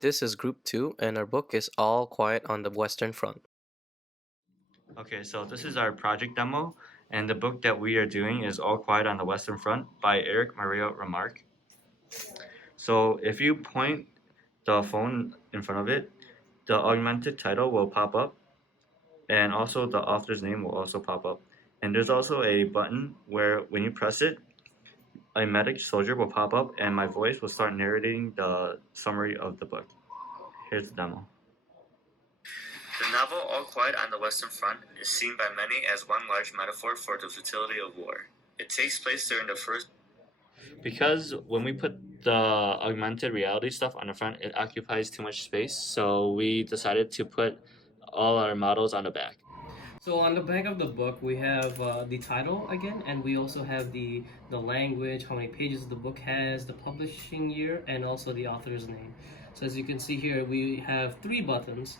This is Group 2, and our book is All Quiet on the Western Front. Okay, so this is our project demo, and the book that we are doing is All Quiet on the Western Front by Eric Maria Remarque. So if you point the phone in front of it, the augmented title will pop up, and also the author's name will also pop up. And there's also a button where when you press it, a medic soldier will pop up, and my voice will start narrating the summary of the book. Here's the demo. The novel All Quiet on the Western Front is seen by many as one large metaphor for the futility of war. It takes place during the first. Because when we put the augmented reality stuff on the front, it occupies too much space, so we decided to put all our models on the back. So on the back of the book, we have the title again, and we also have the language, how many pages the book has, the publishing year, and also the author's name. So as you can see here, we have three buttons.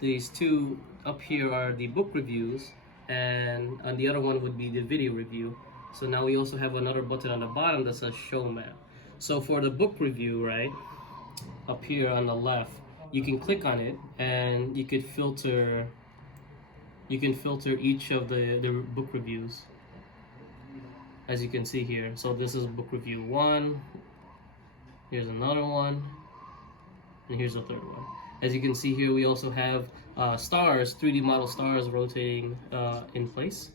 These two up here are the book reviews, and on the other one would be the video review. So now we also have another button on the bottom that says show map. So for the book review, right, up here on the left, you can click on it and you can filter each of the book reviews, as you can see here. So this is book review 1, here's another one, and here's the third one. As you can see here, we also have stars, 3D model stars rotating in place.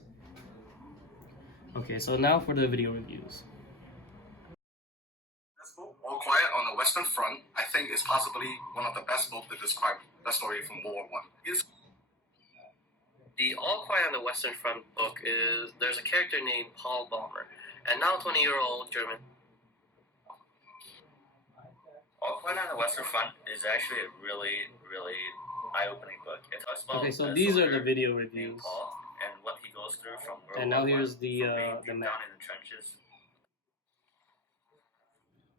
Okay, so now for the video reviews. This book, All Quiet on the Western Front, I think is possibly one of the best books to describe the story from World War One. The All Quiet on the Western Front book is, there's a character named Paul Ballmer, and now 20-year-old German. All Quiet on the Western Front is actually a really, really eye-opening book. It talks about Okay, so these are the video reviews. Paul and what he goes through from World And now War here's One, the from being map. down in the trenches.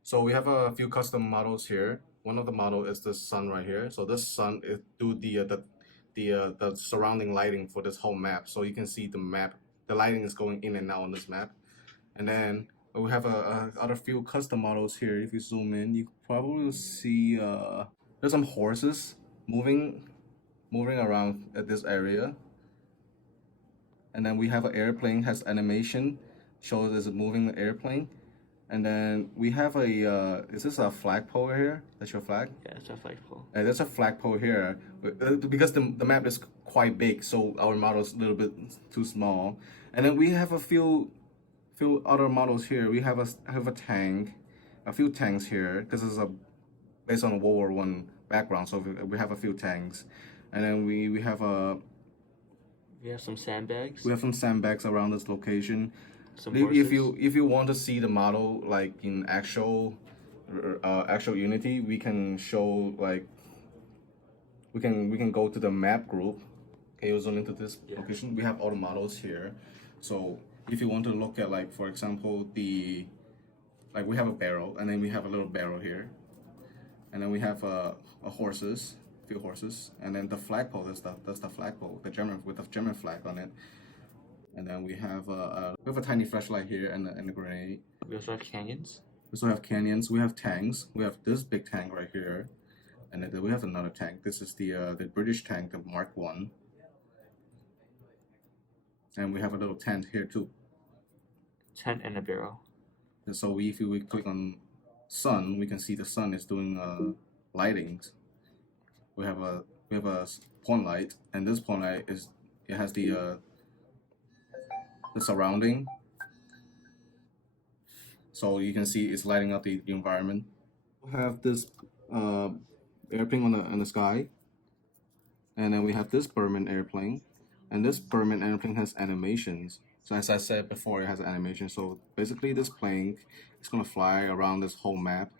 So we have a few custom models here. One of the model is this sun right here. So this sun is do the surrounding lighting for this whole map. So you can see the map. The lighting is going in and out on this map. And then we have other few custom models here. If you zoom in, you probably will see there's some horses moving around at this area. And then we have an airplane, has animation, shows as a moving airplane. And then we have a, is this a flagpole here? That's your flag? Yeah, it's a flagpole. There's a flagpole here. Because the map is quite big, so our model is a little bit too small. And then we have a few other models here. We have a tank, a few tanks here. This is based on a World War One background, so we have a few tanks. And then we have some sandbags. we have some sandbags around this location. Some If you want to see the model like in actual Unity, we can show like we can go to the map group. Okay, we'll zoom into this location. We have all the models here. So if you want to look at, like, for example, we have a barrel, and then we have a little barrel here, and then we have a few horses, and then the flagpole that's the flagpole, the German with the German flag on it. And then we have a tiny flashlight here and a grenade. We also have canyons. We also have canyons. We have tanks. We have this big tank right here, and then we have another tank. This is the British tank, the Mark One. And we have a little tent here too. Tent and a barrel. And so if we click on sun, we can see the sun is doing lightings. We have a point light, and this point light has the surrounding, so you can see it's lighting up the environment. We have this airplane on the sky, and then we have this Berman airplane, and this Berman airplane has animations. So as I said before, it has animation. So basically this plane is going to fly around this whole map,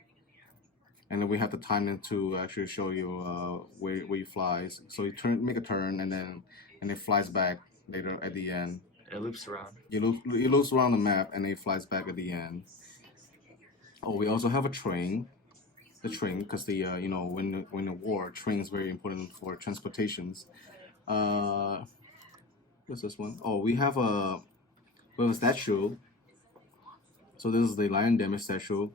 and then we have the time to actually show you where it flies. So you make a turn, and it flies back later at the end. It loops around. It loops around the map, and it flies back at the end. Oh, we also have a train. The train, because when the war, train is very important for transportations. What's this one? Oh, we have a statue. So this is the lion damage statue.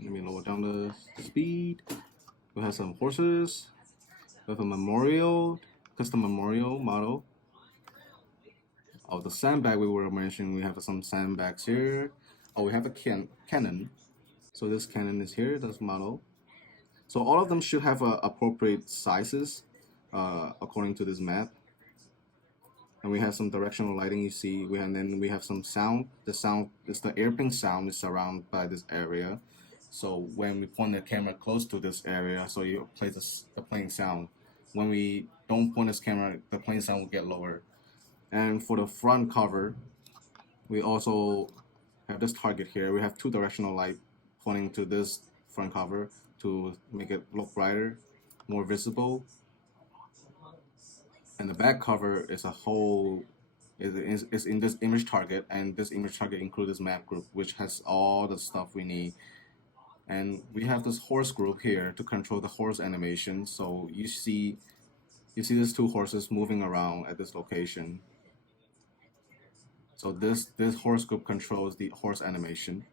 Let me lower down the speed. We have some horses. We have a memorial, custom memorial model of the sandbag we were mentioning. We have some sandbags here. Oh, we have a cannon. So this cannon is here, this model. So all of them should have appropriate sizes according to this map. And we have some directional lighting you see. Then we have some sound. The sound is the airplane sound is surrounded by this area. So when we point the camera close to this area, so you play the plane sound. When we don't point this camera, the plane sound will get lower. And for the front cover, we also have this target here. We have two directional light pointing to this front cover to make it look brighter, more visible. And the back cover is a whole is in this image target, and this image target includes this map group, which has all the stuff we need. And we have this horse group here to control the horse animation. So you see these two horses moving around at this location. So this horse group controls the horse animation.